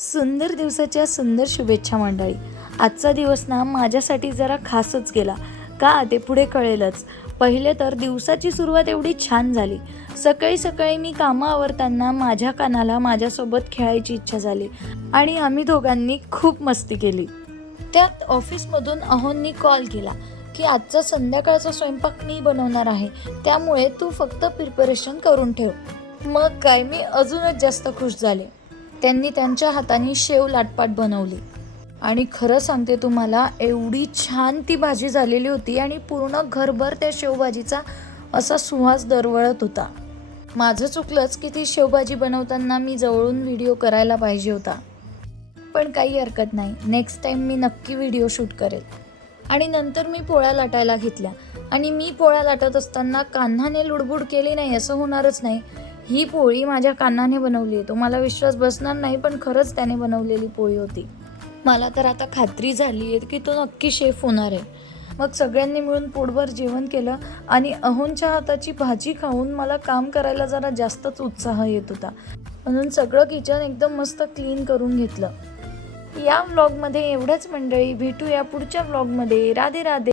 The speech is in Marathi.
सुंदर दिवसाच्या सुंदर शुभेच्छा मंडळी. आजचा दिवस ना माझ्यासाठी जरा खासच गेला. का ते पुढे कळेलच. पहिले तर दिवसाची सुरुवात एवढी छान झाली. सकाळी सकाळी मी कामं आवरताना माझ्या कानाला माझ्यासोबत खेळायची इच्छा झाली आणि आम्ही दोघांनी खूप मस्ती केली. त्यात ऑफिसमधून अहोंनी कॉल केला की आजचा संध्याकाळचा स्वयंपाक मी बनवणार आहे, त्यामुळे तू फक्त प्रिपरेशन करून ठेव. मग काय, मी अजूनच जास्त खुश झाले. त्यांनी त्यांच्या हाताने शेव लाटपाट बनवली आणि खरं सांगते तुम्हाला, एवढी छान ती भाजी झालेली होती आणि पूर्ण घरभर त्या शेवभाजीचा असा सुवास दरवळत होता. माझं चुकलंच की ती शेवभाजी बनवताना मी जवळून व्हिडिओ करायला पाहिजे होता, पण काही हरकत नाही. नेक्स्ट टाईम मी नक्की व्हिडिओ शूट करेल. आणि नंतर मी पोळ्या लाटायला घेतल्या आणि मी पोळ्या लाटत असताना कान्हाने लुडबुड केली नाही असं होणारच नाही. ही पोळी माझ्या कान्हाने बनवली आहे. तुम्हाला विश्वास बसणार नाही, पण खरंच त्याने बनवलेली पोळी होती. मला तर आता खात्री झाली आहे की तो नक्की शेफ होणार आहे. मग सगळ्यांनी मिळून पोटभर जेवण केलं आणि अहोंच्या हाताची भाजी खाऊन मला काम करायला जरा जास्तच उत्साह येत होता. म्हणून सगळं किचन एकदम मस्त क्लीन करून घेतलं. या व्लॉगमध्ये एवढ्याच मंडळी. भेटूया पुढच्या व्लॉगमध्ये. राधे राधे.